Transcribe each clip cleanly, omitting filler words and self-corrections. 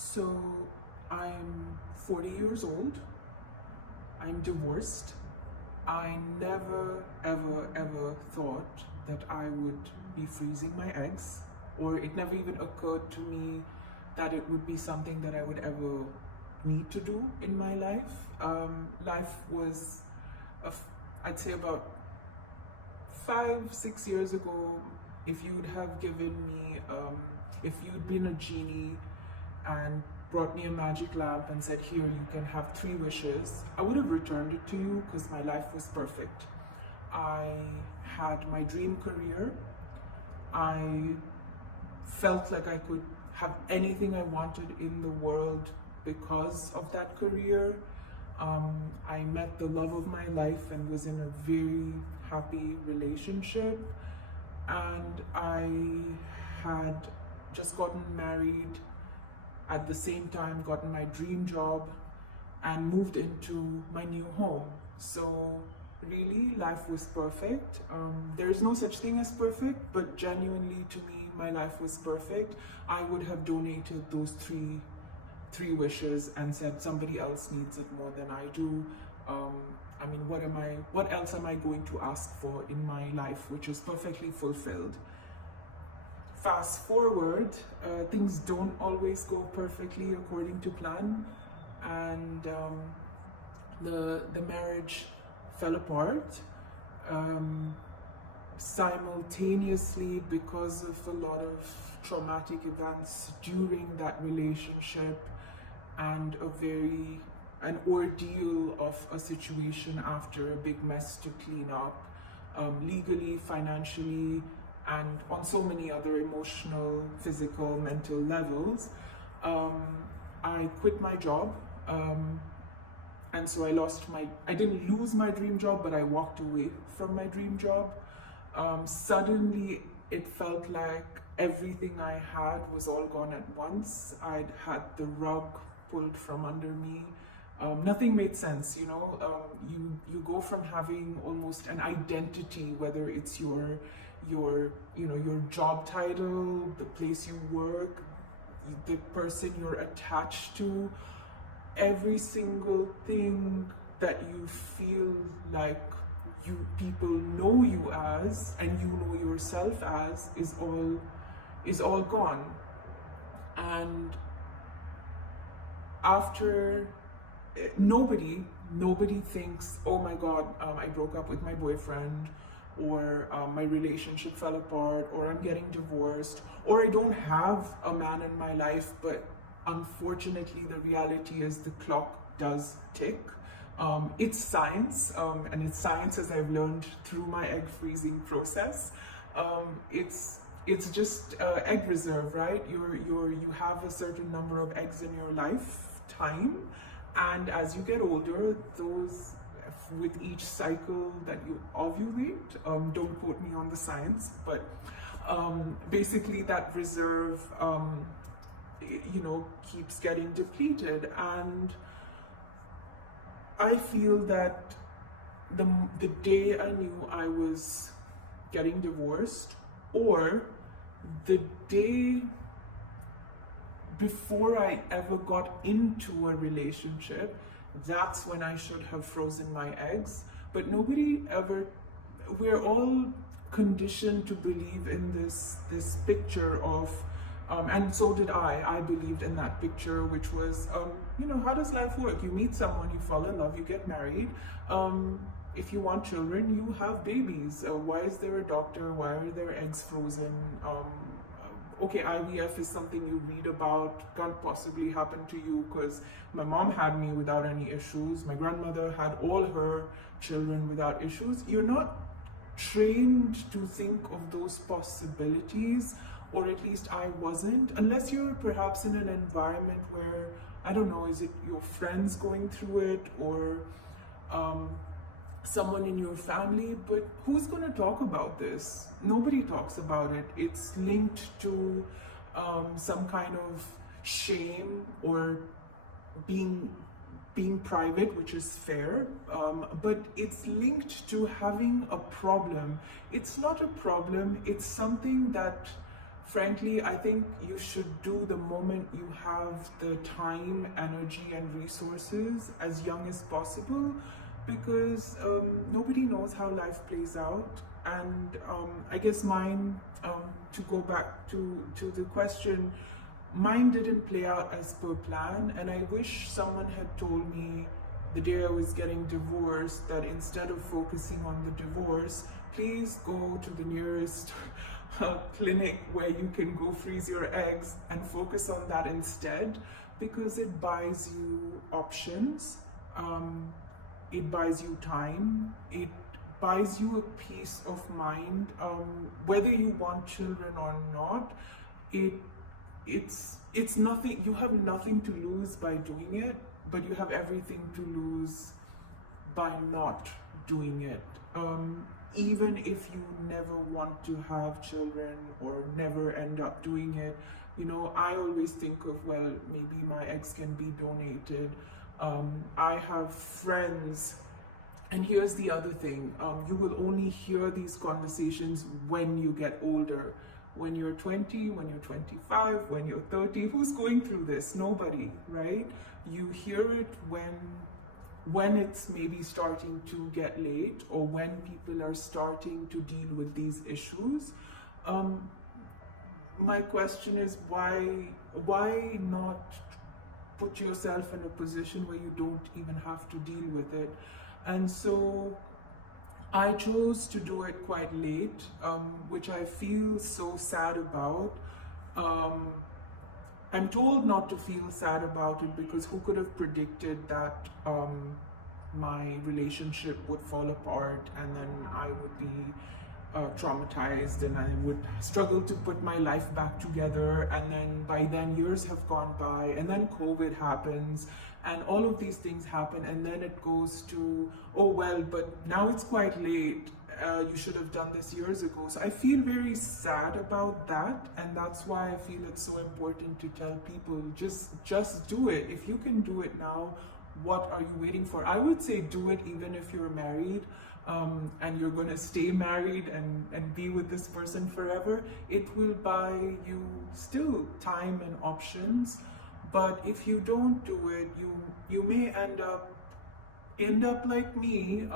So I'm 40 years old. I'm divorced. I never, ever thought that I would be freezing my eggs, or it never even occurred to me that it would be something that I would ever need to do in my life. Life was, I'd say about 5-6 years ago, if you'd have given me, if you'd been a genie and brought me a magic lamp and said, here, you can have 3 wishes, I would have returned it to you because my life was perfect. I had my dream career. I felt like I could have anything I wanted in the world because of that career. I met the love of my life and was in a very happy relationship. And I had just gotten married, at the same time gotten my dream job and moved into my new home. So really, life was perfect. There's no such thing as perfect, but genuinely to me, my life was perfect. I would have donated those three wishes and said somebody else needs it more than I do. I mean, what else am I going to ask for in my life, which is perfectly fulfilled? Fast forward, things don't always go perfectly according to plan, and the marriage fell apart simultaneously because of a lot of traumatic events during that relationship, and an ordeal of a situation after a big mess to clean up, legally, financially, and on so many other emotional, physical, mental levels. I quit my job, and so I didn't lose my dream job, but I walked away from my dream job. Suddenly, it felt like everything I had was all gone at once. I'd had the rug pulled from under me. Nothing made sense, you know. You go from having almost an identity, whether it's your job title, the place you work, the person you're attached to, every single thing that you feel like people know you as and you know yourself as is all gone. And after, nobody thinks, oh my God, I broke up with my boyfriend, or my relationship fell apart, or I'm getting divorced, or I don't have a man in my life. But unfortunately, the reality is the clock does tick. It's science, and it's science as I've learned through my egg freezing process. It's just egg reserve, right? You have a certain number of eggs in your lifetime, and as you get older, those, with each cycle that you ovulate, don't quote me on the science, but basically that reserve, keeps getting depleted. And I feel that the day I knew I was getting divorced, or the day before I ever got into a relationship, that's when I should have frozen my eggs. But we're all conditioned to believe in this picture of, and so did I believed in that picture, which was, how does life work? You meet someone, you fall in love, you get married. If you want children, you have babies. Why is there a doctor? Why are there eggs frozen? Okay, IVF is something you read about, can't possibly happen to you because my mom had me without any issues. My grandmother had all her children without issues. You're not trained to think of those possibilities, or at least I wasn't, unless you're perhaps in an environment where, I don't know, is it your friends going through it, or someone in your family? But who's going to talk about this? Nobody talks about it. It's linked to some kind of shame, or being private, which is fair, but it's linked to having a problem. It's not a problem, it's something that frankly, I think you should do the moment you have the time, energy, and resources as young as possible, because nobody knows how life plays out. And I guess mine, to go back to the question, mine didn't play out as per plan, and I wish someone had told me the day I was getting divorced that instead of focusing on the divorce, please go to the nearest clinic where you can go freeze your eggs and focus on that instead, because it buys you options, it buys you time, it buys you a peace of mind. Whether you want children or not, it's nothing. You have nothing to lose by doing it, but you have everything to lose by not doing it. Even if you never want to have children or never end up doing it, you know, I always think of, well, maybe my eggs can be donated. I have friends, and here's the other thing, you will only hear these conversations when you get older. When you're 20, when you're 25, when you're 30, who's going through this? Nobody, right? You hear it when it's maybe starting to get late, or when people are starting to deal with these issues. My question is, why not put yourself in a position where you don't even have to deal with it? And so I chose to do it quite late, which I feel so sad about. I'm told not to feel sad about it, because who could have predicted that my relationship would fall apart, and then I would be traumatized, and I would struggle to put my life back together, and then by then years have gone by, and then COVID happens, and all of these things happen, and then it goes to, oh well, but now it's quite late, you should have done this years ago. So I feel very sad about that, and that's why I feel it's so important to tell people, just do it. If you can do it now, what are you waiting for? I would say do it even if you're married, and you're going to stay married and be with this person forever. It will buy you still time and options. But if you don't do it, you may end up like me,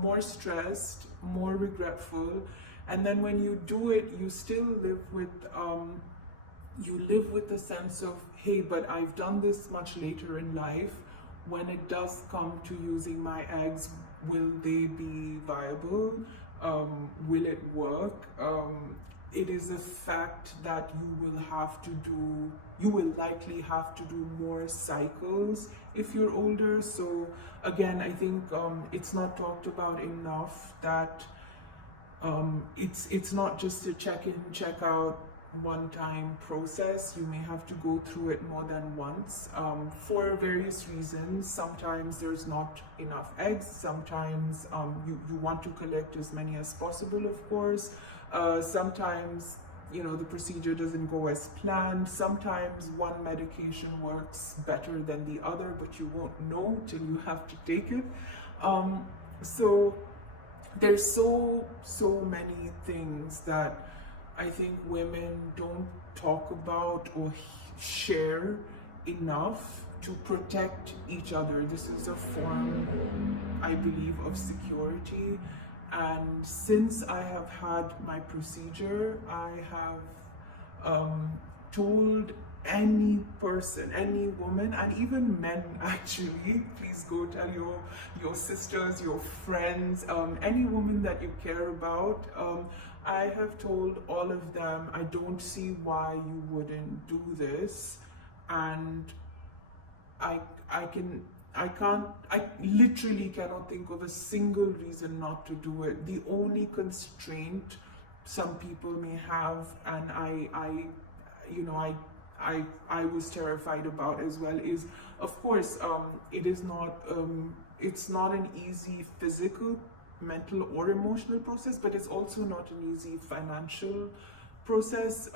more stressed, more regretful, and then when you do it, you still live with the sense of, hey, but I've done this much later in life. When it does come to using my eggs, will they be viable? Will it work? It is a fact that you will likely have to do more cycles if you're older. So again, I think it's not talked about enough that it's not just a check in, check out, one-time process. You may have to go through it more than once, for various reasons. Sometimes there's not enough eggs, sometimes you want to collect as many as possible, of course. Sometimes, you know, the procedure doesn't go as planned. Sometimes one medication works better than the other, but you won't know till you have to take it. So there's so many things that I think women don't talk about or share enough to protect each other. This is a form, I believe, of security. And since I have had my procedure, I have told any person, any woman, and even men actually, please go tell your sisters, your friends, any woman that you care about. I have told all of them, I don't see why you wouldn't do this, and I literally cannot think of a single reason not to do it. The only constraint some people may have, and I was terrified about as well, is, of course, it's not an easy physical, mental, or emotional process, but it's also not an easy financial process.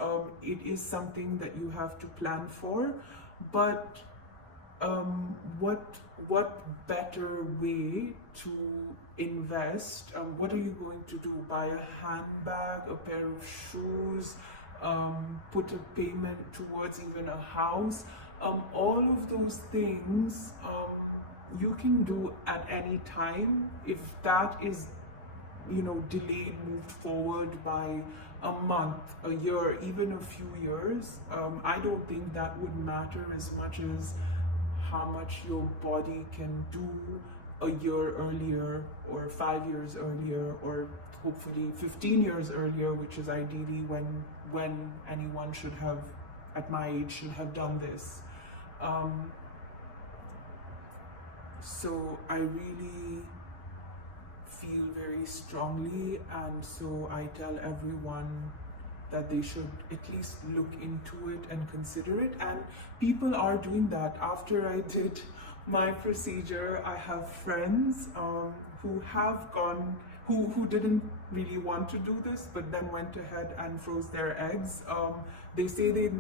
It is something that you have to plan for, but what better way to invest? What are you going to do? Buy a handbag, a pair of shoes, put a payment towards even a house. All of those things you can do at any time. If that is, you know, delayed, moved forward by a month, a year, even a few years, I don't think that would matter as much as how much your body can do a year earlier, or 5 years earlier, or hopefully 15 years earlier, which is ideally when anyone should have, at my age, should have done this. So I really feel very strongly, and so I tell everyone that they should at least look into it and consider it. And people are doing that. After I did my procedure, I have friends who have gone, who didn't really want to do this, but then went ahead and froze their eggs. They say they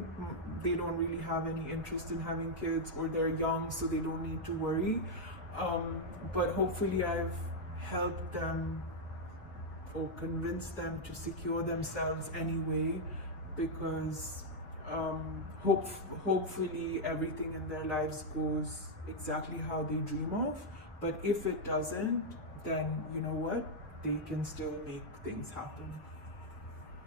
don't really have any interest in having kids, or they're young, so they don't need to worry. But hopefully I've helped them or convinced them to secure themselves anyway, because hopefully everything in their lives goes exactly how they dream of. But if it doesn't, then you know what? They can still make things happen.